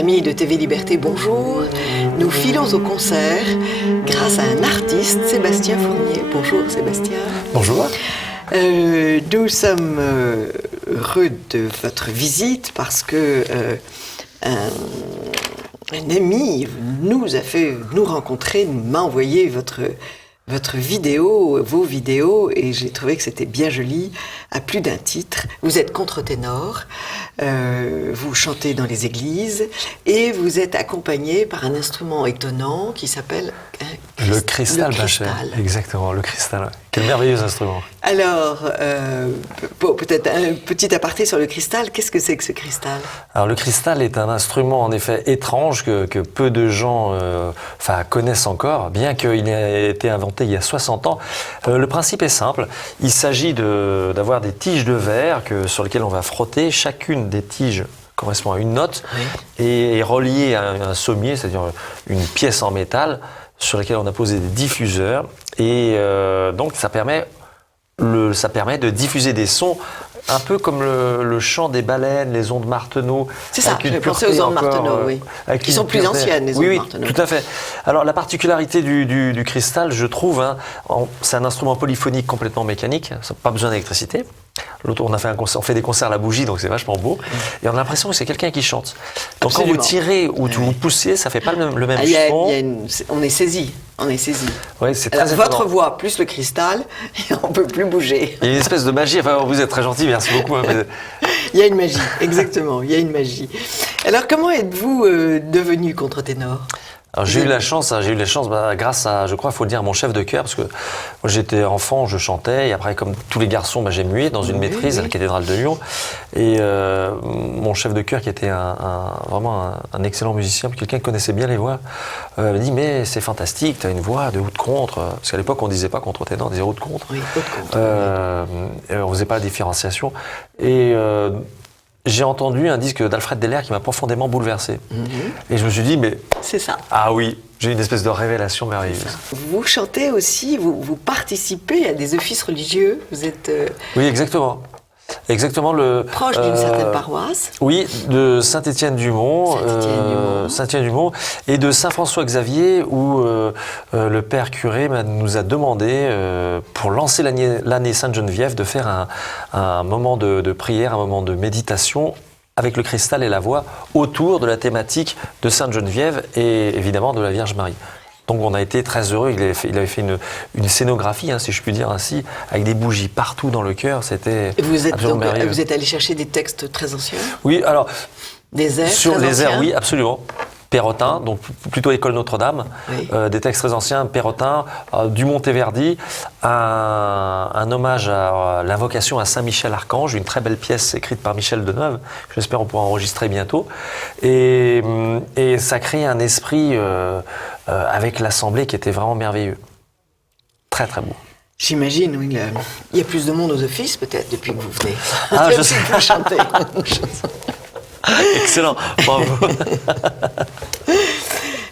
Amis de TV Liberté, bonjour. Nous filons au concert grâce à un artiste, Sébastien Fournier. Bonjour Sébastien. Bonjour. Nous sommes heureux de votre visite parce que un ami nous a fait nous rencontrer, m'a envoyé votre vidéo, vos vidéos, et j'ai trouvé que c'était bien joli, à plus d'un titre. Vous êtes contre-ténor, vous chantez dans les églises, et vous êtes accompagné par un instrument étonnant qui s'appelle le cristal Bachet. Exactement, le cristal. Quel merveilleux instrument. Alors, peut-être un petit aparté sur le cristal. Qu'est-ce que c'est que ce cristal? Alors, le cristal est un instrument en effet étrange que peu de gens connaissent encore, bien qu'il ait été inventé il y a 60 ans. Le principe est simple. Il s'agit d'avoir des tiges de verre sur lesquelles on va frotter. Chacune des tiges correspond à une note, oui, et est reliée à un sommier, c'est-à-dire une pièce en métal sur laquelle on a posé des diffuseurs. Et donc ça permet de diffuser des sons un peu comme le chant des baleines, les ondes Martenot. C'est ça, j'ai pensé aux ondes Martenot, oui. Qui sont plus anciennes, les ondes Martenot. Oui, tout à fait. Alors la particularité du cristal, je trouve, c'est un instrument polyphonique complètement mécanique, ça n'a pas besoin d'électricité. L'autre, on fait des concerts à la bougie, donc c'est vachement beau. Et on a l'impression que c'est quelqu'un qui chante. Donc absolument, quand vous tirez ou vous poussez, ça ne fait pas le même son. On est saisi. Oui, c'est très étonnant. Votre voix plus le cristal, on ne peut plus bouger. Il y a une espèce de magie. Enfin, vous êtes très gentil, merci beaucoup. Il y a une magie, exactement. Il y a une magie. Alors, comment êtes-vous devenu contre-ténor ? Alors, j'ai eu la chance grâce à, je crois, il faut le dire, mon chef de chœur, parce que moi j'étais enfant, je chantais, et après, comme tous les garçons, j'ai mué dans une maîtrise à la cathédrale de Lyon. Et mon chef de chœur, qui était vraiment un excellent musicien, quelqu'un qui connaissait bien les voix, m'a dit, mais c'est fantastique, tu as une voix de haute contre. Parce qu'à l'époque, on ne disait pas contre-ténor, on disait haute contre. Oui, haute contre. On ne faisait pas la différenciation. Et j'ai entendu un disque d'Alfred Deller qui m'a profondément bouleversé. Et je me suis dit, mais... C'est ça. Ah oui, j'ai une espèce de révélation merveilleuse. Vous chantez aussi, vous participez à des offices religieux, vous êtes... Oui, exactement. Proche d'une certaine paroisse. Oui, de Saint-Étienne-du-Mont. Saint-Étienne-du-Mont et de Saint-François-Xavier, où le père curé nous a demandé, pour lancer l'année Sainte-Geneviève, de faire un moment de prière, un moment de méditation avec le cristal et la voix autour de la thématique de Sainte-Geneviève et évidemment de la Vierge Marie. Donc on a été très heureux, il avait fait une scénographie, si je puis dire ainsi, avec des bougies partout dans le chœur, c'était absolument merveilleux. Vous êtes allé chercher des textes très anciens? Oui, alors... Des airs sur très les anciens. airs, oui, absolument. Perrotin, donc plutôt École Notre-Dame, oui. Des textes très anciens, Perrotin, du Monteverdi, un hommage à l'invocation à Saint-Michel-Archange, une très belle pièce écrite par Michel Deneuve, j'espère on pourra enregistrer bientôt. Et ça crée un esprit avec l'Assemblée qui était vraiment merveilleux. Très très beau. J'imagine, oui. Il y a plus de monde aux offices peut-être depuis que vous venez. Ah, je sais. Vous chantez. Excellent, bravo.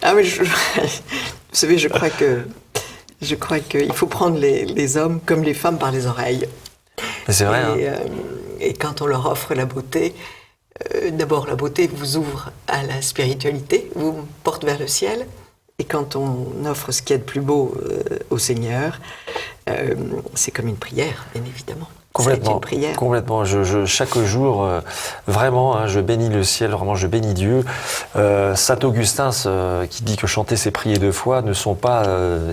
Ah mais vous savez, je crois qu'il faut prendre les hommes comme les femmes par les oreilles. C'est vrai. Et quand on leur offre la beauté, d'abord la beauté vous ouvre à la spiritualité, vous porte vers le ciel. Et quand on offre ce qu'il y a de plus beau au Seigneur, c'est comme une prière, bien évidemment. Complètement. Chaque jour, vraiment, je bénis le ciel, vraiment, je bénis Dieu. Saint Augustin, qui dit que chanter c'est prier deux fois,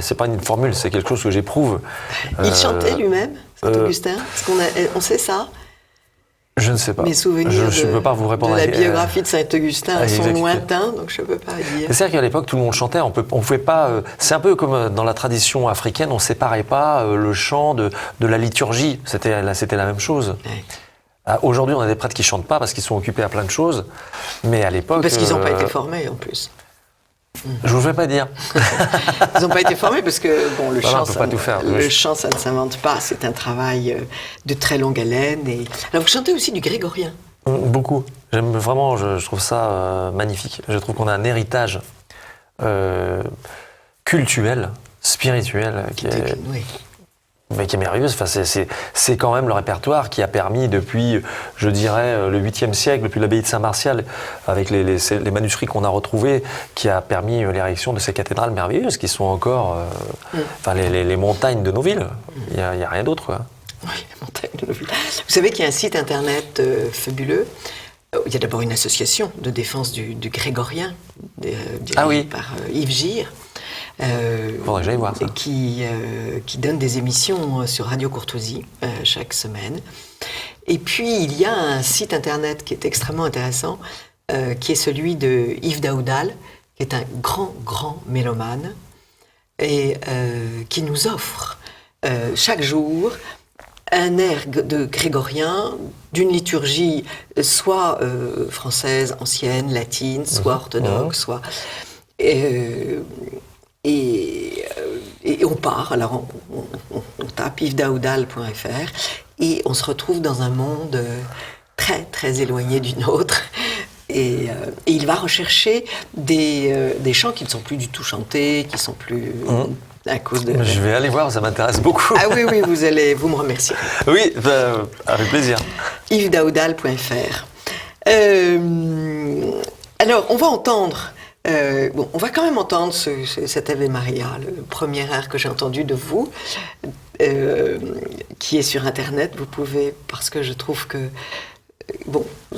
c'est pas une formule, c'est quelque chose que j'éprouve. Il chantait lui-même, Saint Augustin? On sait ça? Je ne sais pas. Mes souvenirs je ne peux pas vous répondre de la biographie de Saint-Augustin sont lointains, donc je ne peux pas dire. C'est-à-dire qu'à l'époque, tout le monde chantait. On pouvait pas. C'est un peu comme dans la tradition africaine, on ne séparait pas le chant de la liturgie. C'était la même chose. Oui. Aujourd'hui, on a des prêtres qui ne chantent pas parce qu'ils sont occupés à plein de choses. Mais à l'époque. Parce qu'ils n'ont pas été formés en plus. Je ne vous fais pas dire. Ils n'ont pas été formés parce que le chant, ça ne s'invente pas. C'est un travail de très longue haleine. Alors, vous chantez aussi du grégorien. Beaucoup. J'aime vraiment, je trouve ça magnifique. Je trouve qu'on a un héritage cultuel, spirituel, qui est mais qui est merveilleuse. Enfin, c'est quand même le répertoire qui a permis depuis, je dirais, le 8e siècle, depuis l'abbaye de Saint-Martial, avec les manuscrits qu'on a retrouvés, qui a permis l'érection de ces cathédrales merveilleuses qui sont encore enfin, les montagnes de nos villes. Il n'y a rien d'autre, quoi. Oui, les montagnes de nos villes. Vous savez qu'il y a un site internet fabuleux. Il y a d'abord une association de défense du grégorien, par Yves Gire. Faudrait que j'aille voir ça. Qui donne des émissions sur Radio Courtoisie chaque semaine. Et puis, il y a un site internet qui est extrêmement intéressant, qui est celui de Yves Daoudal, qui est un grand mélomane, et qui nous offre chaque jour un air de grégorien, d'une liturgie soit française, ancienne, latine, soit orthodoxe, soit... Et on part, alors on tape yvesdaoudal.fr et on se retrouve dans un monde très éloigné du nôtre. Et il va rechercher des chants qui ne sont plus du tout chantés, qui sont plus... à cause de... Je vais aller voir, ça m'intéresse beaucoup. Ah oui, vous me remercierez. Oui, avec plaisir. yvesdaoudal.fr. Alors, on va entendre... on va quand même entendre cet Ave Maria, le premier air que j'ai entendu de vous, qui est sur Internet. Vous pouvez, parce que je trouve que,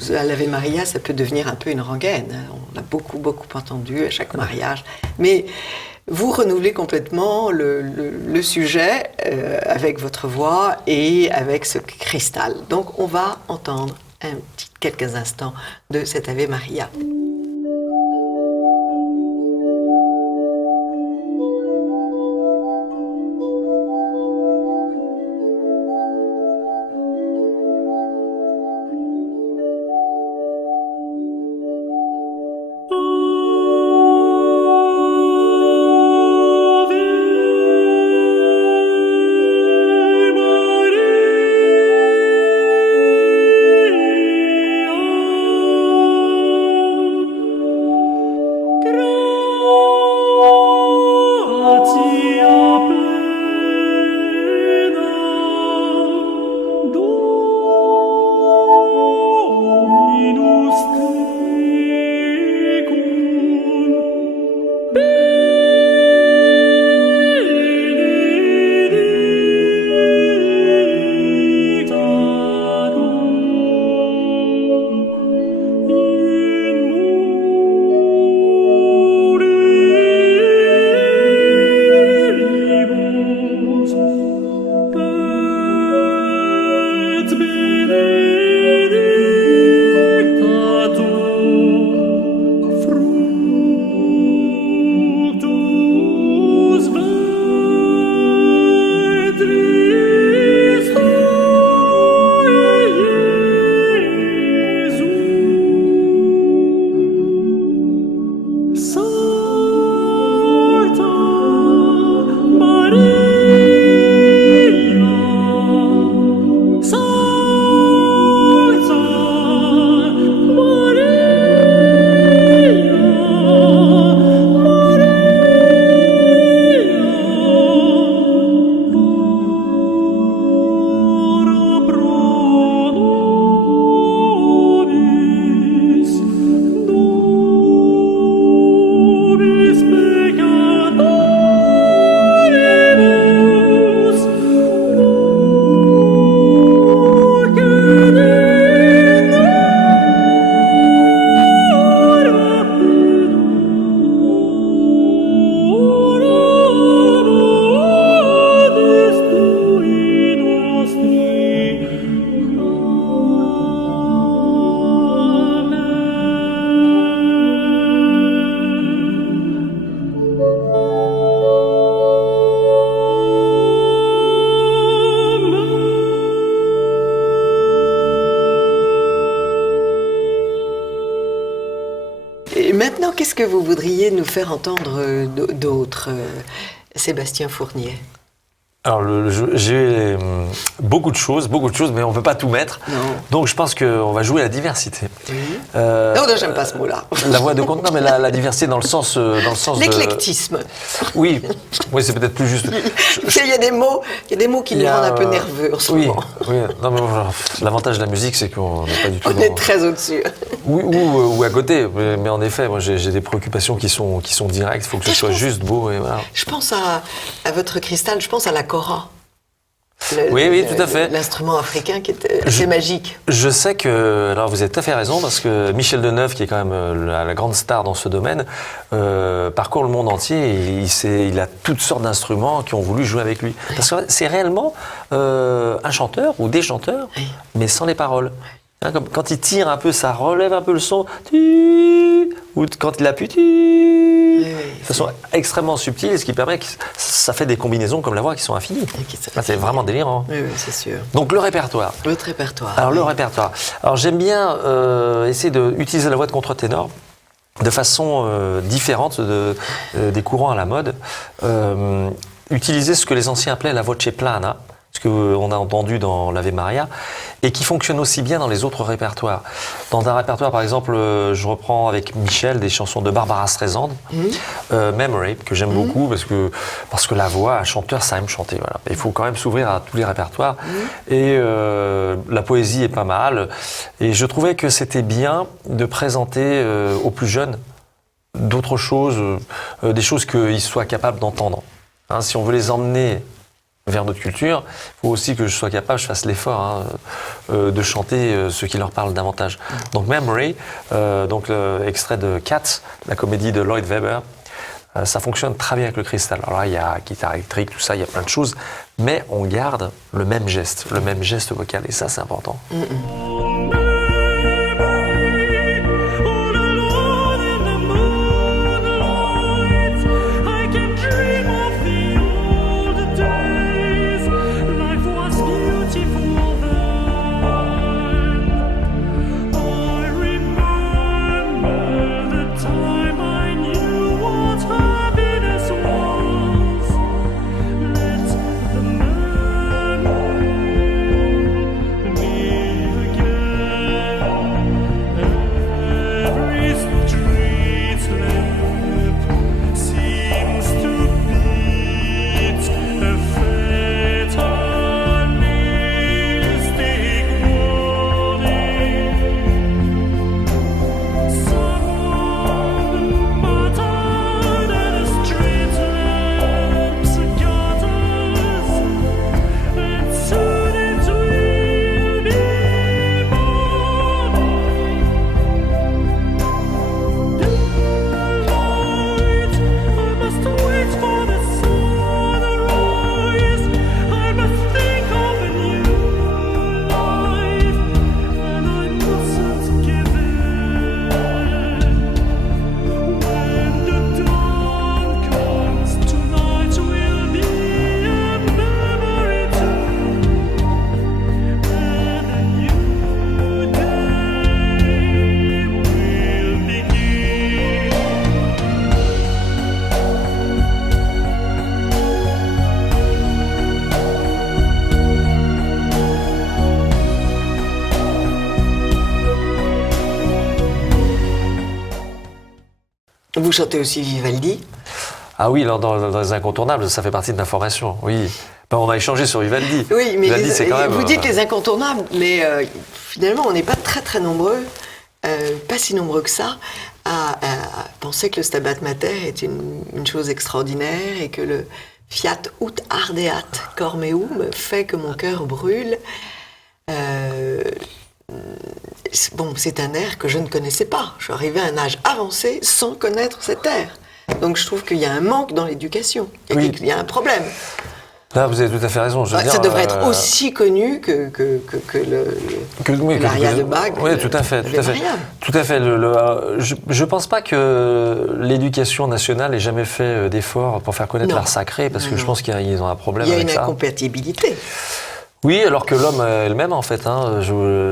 l'Ave Maria, ça peut devenir un peu une rengaine. On l'a beaucoup entendu à chaque mariage. Mais vous renouvelez complètement le sujet avec votre voix et avec ce cristal. Donc, on va entendre quelques instants de cet Ave Maria. Maintenant, qu'est-ce que vous voudriez nous faire entendre d'autre, Sébastien Fournier ? Alors, j'ai beaucoup de choses, mais on ne peut pas tout mettre. Non. Donc, je pense qu'on va jouer la diversité. Oui. Non, j'aime pas ce mot-là. La voix de compte, non, mais la diversité dans le sens L'éclectisme. Oui, c'est peut-être plus juste. Il y a des mots qui nous rendent un peu nerveux en ce moment. Oui. Non, mais l'avantage de la musique, c'est qu'on n'est pas du tout. On est très au-dessus. Oui, ou à côté. Mais en effet, moi, j'ai des préoccupations qui sont directes. Il faut que ce soit juste beau. Et voilà. Je pense à votre cristal, je pense à la kora. Oui, tout à fait. L'instrument africain qui est assez magique. Je sais que, alors vous avez tout à fait raison, parce que Michel Deneuve, qui est quand même la grande star dans ce domaine, parcourt le monde entier et il a toutes sortes d'instruments qui ont voulu jouer avec lui. Parce que c'est réellement un chanteur ou des chanteurs, mais sans les paroles. Hein, comme quand il tire un peu, ça relève un peu le son, ou quand il appuie, de façon extrêmement subtile, ce qui permet que ça fait des combinaisons comme la voix qui sont infinies. C'est vraiment délirant. Oui, c'est sûr. Donc le répertoire. Votre répertoire. Alors le répertoire. Alors j'aime bien essayer d'utiliser la voix de contre-ténor de façon différente des courants à la mode. Utiliser ce que les anciens appelaient la voce plana, ce qu'on a entendu dans l'Ave Maria, et qui fonctionne aussi bien dans les autres répertoires. Dans un répertoire, par exemple, je reprends avec Michel des chansons de Barbara Streisand, Memory, que j'aime beaucoup, parce que la voix, un chanteur, ça aime chanter. Voilà. Il faut quand même s'ouvrir à tous les répertoires. Et la poésie est pas mal. Et je trouvais que c'était bien de présenter aux plus jeunes d'autres choses, des choses qu'ils soient capables d'entendre. Hein, si on veut les emmener vers d'autres cultures, il faut aussi que je sois capable, je fasse l'effort de chanter ce qui leur parle davantage. Donc Memory, extrait de Cats, la comédie de Lloyd Webber, ça fonctionne très bien avec le cristal. Alors là, il y a guitare électrique, tout ça, il y a plein de choses, mais on garde le même geste vocal, et ça, c'est important. Vous chantez aussi Vivaldi? Ah oui, dans les incontournables, ça fait partie de l'information, oui. Ben, on a échangé sur Vivaldi. Oui, mais Vivaldi, c'est quand même, vous dites les incontournables, mais finalement, on n'est pas très nombreux, pas si nombreux que ça, à penser que le Stabat Mater est une chose extraordinaire et que le Fiat ut ardeat cor meum fait que mon cœur brûle. Bon, c'est un air que je ne connaissais pas. Je suis arrivée à un âge avancé sans connaître cet air. Donc je trouve qu'il y a un manque dans l'éducation. Il y a un problème. Là, vous avez tout à fait raison. Ça devrait être aussi connu que l'aria de Bach. Oui, tout à fait. Tout à fait. Je ne pense pas que l'éducation nationale ait jamais fait d'efforts pour faire connaître l'art sacré, parce que je pense qu'ils ont un problème avec ça. Il y a une incompatibilité. Oui, alors que l'homme est le même en fait. Hein.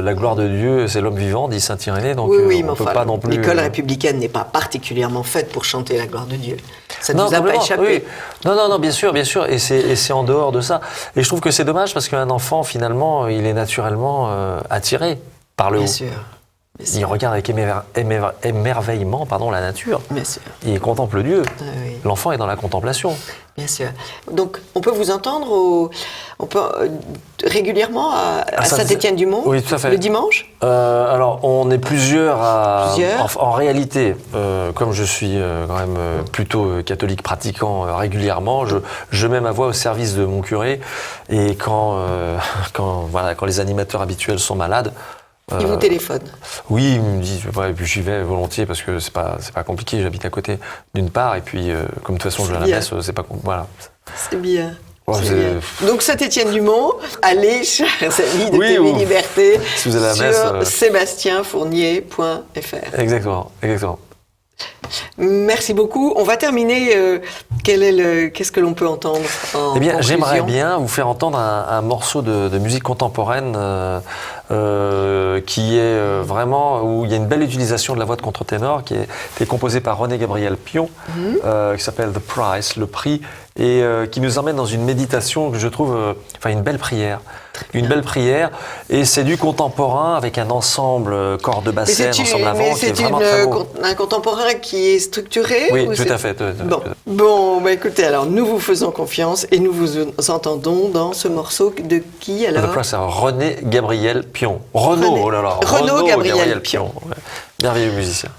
La gloire de Dieu, c'est l'homme vivant, dit saint Irénée. Donc oui, on mais ne peut enfin, pas non plus. L'école républicaine n'est pas particulièrement faite pour chanter la gloire de Dieu. Ça ne Non, vous a pas complètement, échappé. oui. Non, bien sûr. Et c'est en dehors de ça. Et je trouve que c'est dommage parce qu'un enfant, finalement, il est naturellement attiré par le haut. Bien sûr. Il regarde avec émerveillement la nature. Bien sûr. Il contemple Dieu. Ah, oui. L'enfant est dans la contemplation. Bien sûr. Donc, on peut vous entendre régulièrement à Saint-Étienne-du-Mont, oui, tout à fait. le dimanche. Alors, on est plusieurs Plusieurs. En réalité, comme je suis quand même plutôt catholique pratiquant régulièrement, je mets ma voix au service de mon curé. Et quand les animateurs habituels sont malades, Il vous téléphone. Oui, il me dit, et puis j'y vais volontiers parce que c'est pas compliqué, j'habite à côté d'une part, et puis comme de toute façon je vais à la messe, c'est pas voilà. C'est bien. Ouais, c'est bien. Donc Saint-Étienne-du-Mont, allez, chers amis de TV Liberté, si vous allez à la sur messe, sébastienfournier.fr. Exactement. Merci beaucoup. On va terminer. Qu'est-ce que l'on peut entendre en Eh bien, conclusion? j'aimerais bien vous faire entendre un morceau de musique contemporaine qui est vraiment où il y a une belle utilisation de la voix de contre-ténor qui est composée par René Gabriel Pion, qui s'appelle The Price, le prix, et qui nous emmène dans une méditation que je trouve, une belle prière. Une belle prière, et c'est du contemporain avec un ensemble corps de basset, ensemble avant, qui est vraiment très beau. Un contemporain qui est structuré? Oui, tout à fait. Bon, écoutez, alors nous vous faisons confiance et nous vous entendons dans ce morceau de qui alors? The Price, c'est René Gabriel Pion. Renaud Gabriel Pion. Ouais. Merveilleux musicien.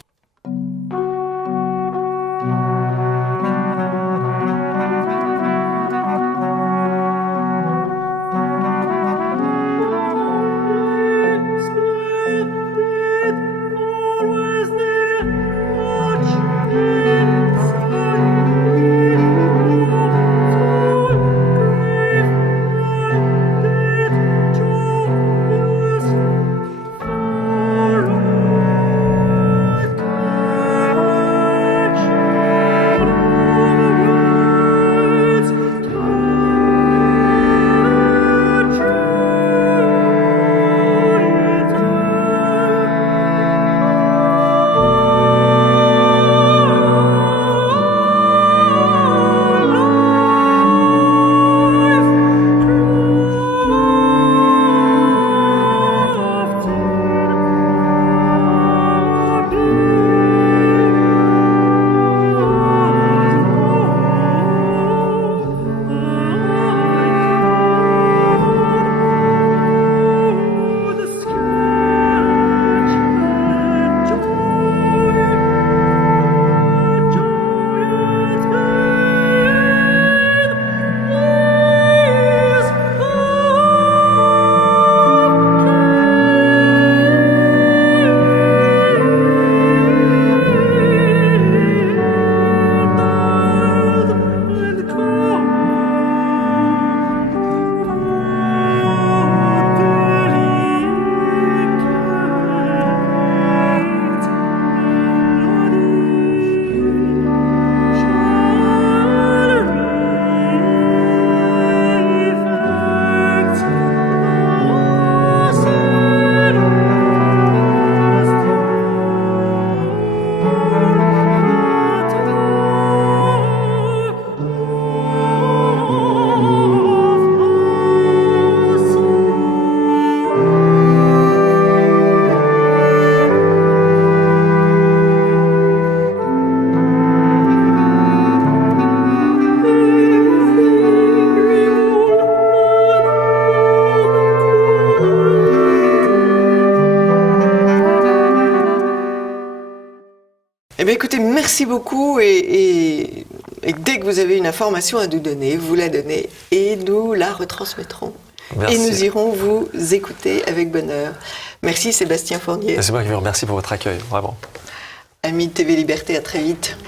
Écoutez, merci beaucoup et dès que vous avez une information à nous donner, vous la donnez et nous la retransmettrons. Merci. Et nous irons vous écouter avec bonheur. Merci Sébastien Fournier. C'est moi qui vous remercie pour votre accueil, vraiment. Amis de TV Liberté, à très vite.